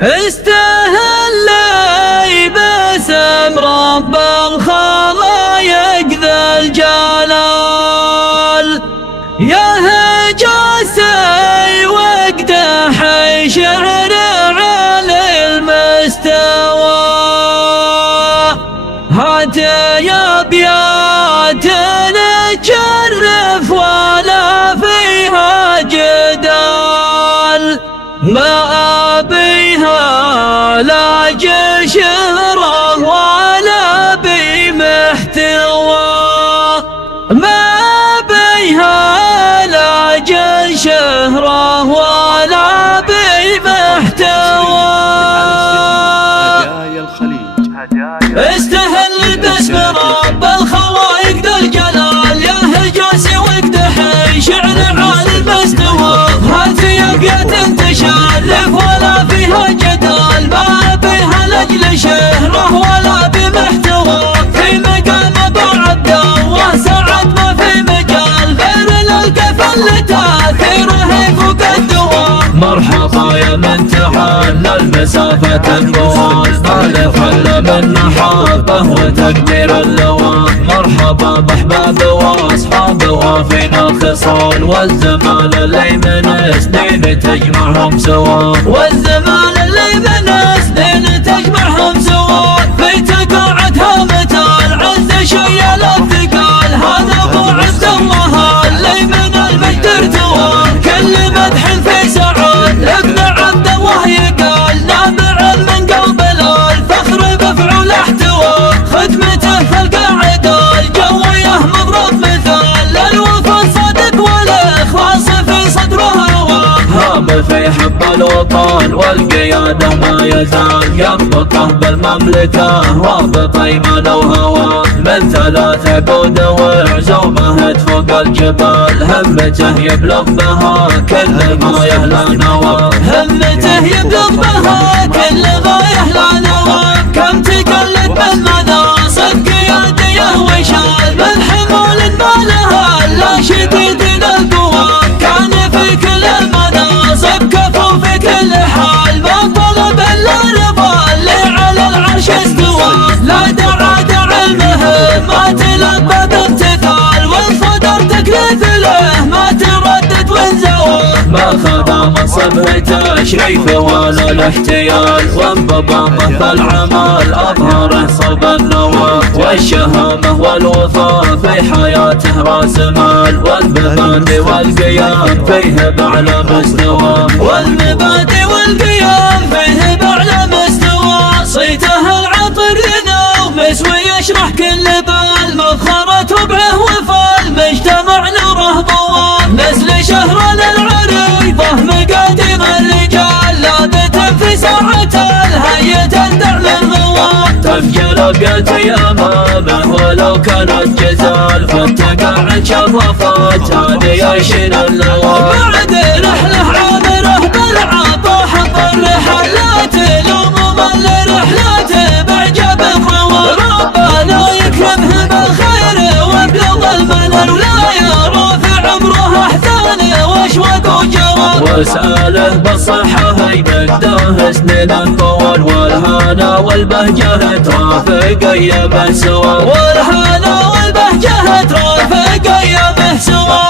استهلي باسم رب الخلايق ذا الجلال، يا هجاسي واقدح شعر على المستوى. هات يا ابيات نتشرف ولا فيها جدال، ما أبيها لا جشرة ولا بمحتوى، ما أبيها لا جشرة ولا بمحتوى. استهل باسم رب الخلايق ذا الجلال، يا هجاسي واقدح شعر على المستوى. هات يا ابيات تشرف ولا فيها جدال، ما بها لاجل شهره ولا بمحتوى. في مقام ابو عبد الله سعد ما في مجال غير للقف اللي تاثيره فوق الدواء. مرحبا يا من تحلى المسافة الطوال، ما حل من محبه وتقدير اللواء. مرحبا باحباب واصحاب وفينا خصال، والزمان اللي من سنين تجمعهم سوا، والزمان اللي من سنين تجمعهم سوا. في تقاعدها متى العز شيل الثقال، هذا ابو عبد الله اللي من المجد ارتوى. كل مدح في سعود ابن عبد الله يقال، نابع من قلب الفخر بفعول احتوى. خدمته في القاعده الجويه مضرب مثال، للوفا الصادق والاخلاص في صدره هوى. هام في حب الوطن والقياده ما يزال، يربطه بالمملكه رابط ايمان وهوى. من 3 عقود وعزومه فوق الجبال، همته يبلغ بها كل ما يهلى نوى. همته يبلغ بها كل غايه لا نوى. كم تقلد بالمناصب قياديه وشال، من حمول ما لها الا شديد القوى. كان في كل المناصب كفو في كل حال، ما طلب الا رضا اللي على العرش استوى. لا دعا المهمات لبى بامتثال، والصدر تكليف له ما تردد وانزوى. ما خذا منصب تشريف ولا الاحتيال، وانضباطه في العمل اظهره صوب النوى. والشهامه والوفاء في حياته راس مال، والمبادئ والقيام فيه باعلى مستوى. والمبادئ والقيام فيه باعلى مستوى. صيته العطر نوم مسوي يشرح كل بال، مفخرة بعه وفال مجتمع نوره ضوال. مثل شهر للعريضة مقادم الرجال، لابت في ساعة الهية الدعم الغوال. تفجر ابياتي امامه ولو كانت جزال، فالتقاعد شرفت هذه يشيل اللوال. بعد رحله عامره بالعطا حط الرحلات، الامم لرحلاته باعجاب الروى. ربنا يكرمه بالخير وابلغ المنن، ولا يرى في عمره احزان واشواق وجوى. واساله بالصحه يمده سنين طول، والهنا والبهجه ترافق ايامه سوا. والهنا والبهجه ترافق ايامه سوا.